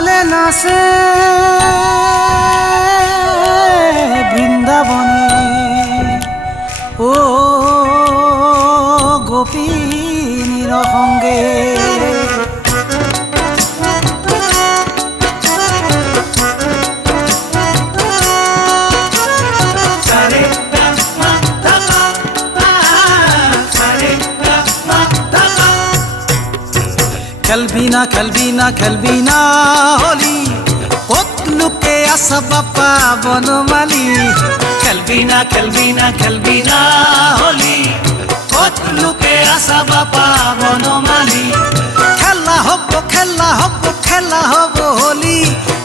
তালে নাচে বৃন্দাবনে ও গোপিনীর সঙ্গে খেলবি না হলি কত লোকে আসা বাপা বনমালী খেলবি না হলি কত লোকে আসা বাপা বনমালী খেলা হব হলি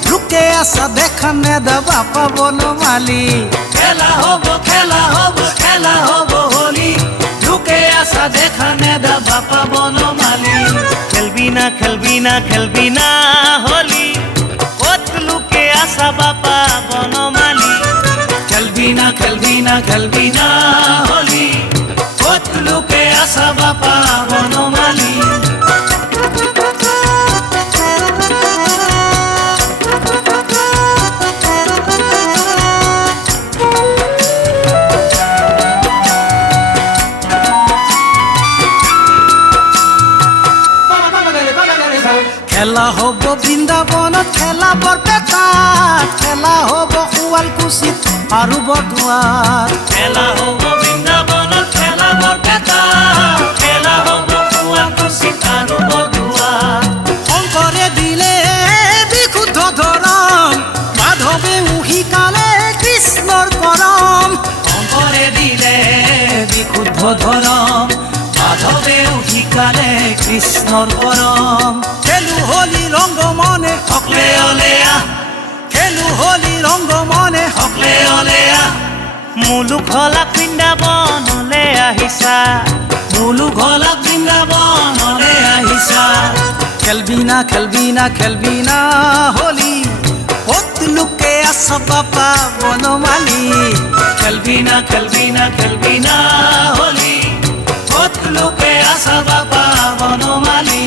লোকে আসা দেখা নেদা বাপা বনমালী খেলা হব হলি লোকে আসা দেখা নেদা বাপা বনমালী খেলবি না হলি কত লোকে আসা বাপা বনমালী খেলবি না হলি কত লোকে আসা বাপা বনমালী খেলা হব বৃন্দাবনত খেলা বৰপেটাত খেলা হব শুৱালকুছিত আৰু বৰদোৱাত খেলা হব বৃন্দাবনত খেলা বৰপেটাত খেলা হব শুৱালকুছিত আৰু বৰদোৱাত শংকৰে দিলে বিশুদ্ধ ধৰম মাধৱে শিকালে কৃষ্ণৰ কৰম শংকৰে দিলে বিশুদ্ধ ধৰম মাধৱে শিকালে কৃষ্ণৰ কৰম খেলু হলি ৰংগ মনে সকলে অলেয়া খেলু হলি ৰংগ মনে সকলে অলেয়া মুলুক হলা বৃন্দাবনলে আহিছা মুলুক হলা বৃন্দাবনলে আহিছা খেলবি না হলি কত লোকে আসা বাপা বনমালী খেলবি না হলি কত লোকে আসা বাপা বনমালী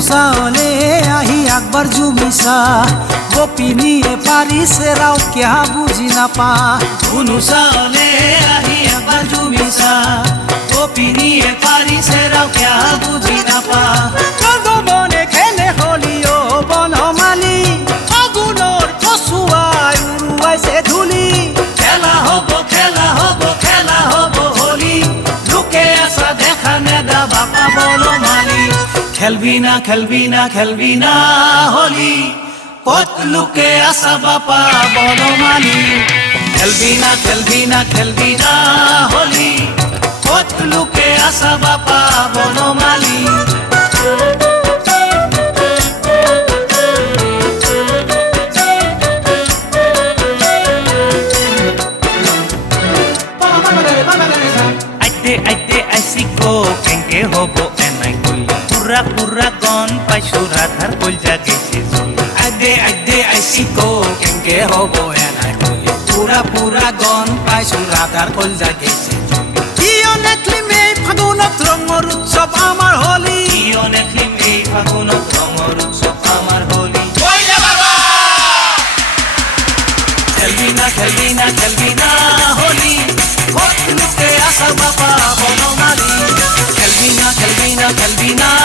চালে আহি আকবার জুমিছা গোপিনীয়ে পাৰিছে ৰাও কিয়া বুজি নাপা ধুনু চালে আহি আকবার জুমিছা গোপিনীয়ে পাৰিছে ৰাও কিয়া বুজি নাপা মনে খেলে হলিও বনমালী ফাগুনৰ কচুৱাই উৰুৱাইছে ধূলি খেলা হব হলি লোকে আসা দেখা নেদা বাপা বনমালী খেলবি না হলি কত লোকে আসা বাপা বনমালী খেলবি না হলি কত লোকে আসা বাপা বনমালী আইতে আইসিকো কেঙ্কে হব এনাই কইলি পুরা গন পাইছো রাধার কলজা গেছে আইতে আইসিকো কেঙ্কে হব এনাই কইলি পুরা গন পাইছো রাধার কলজা গেছে কিয় নেখলি মে ফাগুনত রঙৰ উৎসৱ আমাৰ হলি কিয় নেখলি মে ফাগুনত ৰঙৰ উৎসৱ আমাৰ হলি খেলবি না হলি কত লোকে আসা বাপা বনমালী খেলবি না